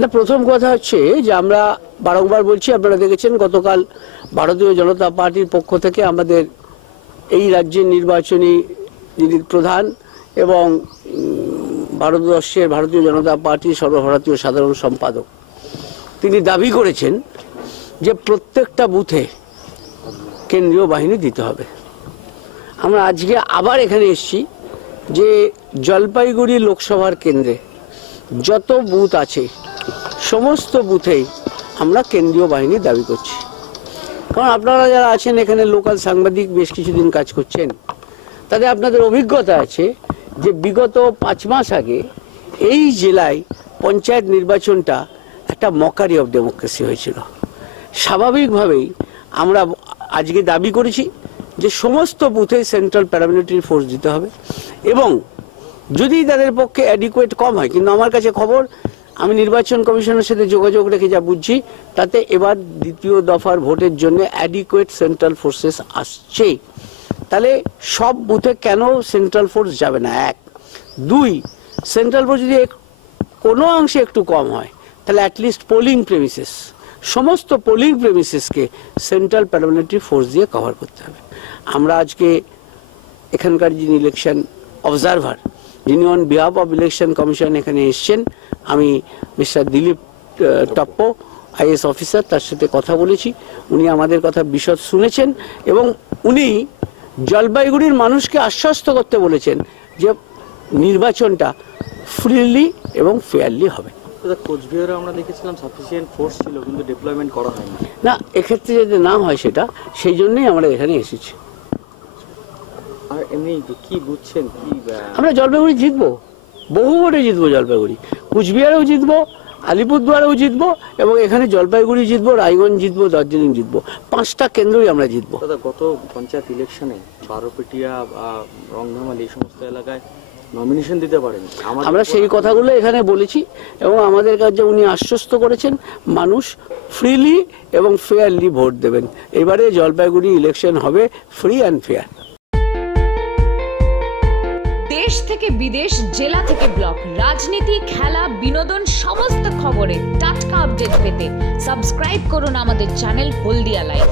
না, প্রথম কথা হচ্ছে যে আমরা বারংবার বলছি, আপনারা দেখেছেন গতকাল ভারতীয় জনতা পার্টির পক্ষ থেকে আমাদের এই রাজ্যের নির্বাচনী যিনি প্রধান এবং ভারতবর্ষের ভারতীয় জনতা পার্টির সর্বভারতীয় সাধারণ সম্পাদক তিনি দাবি করেছেন যে প্রত্যেকটা বুথে কেন্দ্রীয় বাহিনী দিতে হবে। আমরা আজকে আবার এখানে এসেছি যে জলপাইগুড়ি লোকসভার কেন্দ্রে যত বুথ আছে সমস্ত বুথেই আমরা কেন্দ্রীয় বাহিনী দাবি করছি। কারণ আপনারা যারা আছেন এখানে লোকাল সাংবাদিক বেশ কিছুদিন কাজ করছেন, তাতে আপনাদের অভিজ্ঞতা আছে যে বিগত 5 মাস আগে এই জেলায় পঞ্চায়েত নির্বাচনটা একটা মকারি অফ ডেমোক্রেসি হয়েছিল। স্বাভাবিকভাবেই আমরা আজকে দাবি করেছি যে সমস্ত বুথে সেন্ট্রাল প্যারামিলিটারি ফোর্স দিতে হবে এবং যদি তাদের পক্ষে অ্যাডিকুয়েট কম হয়, কিন্তু আমার কাছে খবর, আমি নির্বাচন কমিশনের সাথে যোগাযোগ রেখে যা বুঝছি, তাতে এবার দ্বিতীয় দফার ভোটের জন্য অ্যাডিকুয়েট সেন্ট্রাল ফোর্সেস আসছে। তাহলে সব বুথে কেন সেন্ট্রাল ফোর্স যাবে না? 1, 2, সেন্ট্রাল ফোর্স যদি কোনো অংশে একটু কম হয় তাহলে অ্যাটলিস্ট পোলিং প্রেমিসেস, সমস্ত পোলিং প্রেমিসেসকে সেন্ট্রাল প্যারামিলিটারি ফোর্স দিয়ে কভার করতে হবে। আমরা আজকে এখানকার যিনি ইলেকশন অবজারভার, যিনি on behalf of election commission এখানে এসছেন, আমি mister Dilip Toppo IAS officer, তার সাথে কথা বলেছি। উনি আমাদের কথা বিশদ শুনেছেন এবং উনি জলপাইগুড়ির মানুষকে আশ্বস্ত করতে বলেছেন যে নির্বাচনটা ফ্রিলি এবং ফেয়ারলি হবে। কোচবিহারে আমরা দেখেছিলাম সাফিসিয়েন্ট ফোর্স ছিল, কিন্তু ডিপ্লয়মেন্ট করা হয়নি। না, এক্ষেত্রে যদি না হয় সেটা, সেই জন্যই আমরা এখানে এসেছি। আর এমনি কি বুঝছেন, কি আমরা জলপাইগুড়ি জিতবো, বহু ভোটে জিতবো জলপাইগুড়ি, কুচবিহারেও জিতবো, আলিপুরদুয়ারেও জিতবো এবং এখানে জলপাইগুড়ি জিতবো, রায়গঞ্জ জিতবো, দার্জিলিং জিতবো, 5টা কেন্দ্রই আমরা জিতবো। দাদা, গত পঞ্চায়েত ইলেকশনে বারোপেটিয়া বা রংধামালি এই সমস্ত এলাকায় নমিনেশন দিতে পারেন, আমরা সেই কথাগুলো এখানে বলেছি এবং আমাদের কাছে উনি আশ্বস্ত করেছেন মানুষ ফ্রিলি এবং ফেয়ারলি ভোট দেবেন। এবারে জলপাইগুড়ি ইলেকশন হবে ফ্রি অ্যান্ড ফেয়ার। দেশ থেকে বিদেশ, জেলা থেকে ব্লক, রাজনীতি, খেলা, বিনোদন সমস্ত খবরে টাটকা আপডেট পেতে সাবস্ক্রাইব করুন আমাদের চ্যানেল হলদিয়া লাইভ।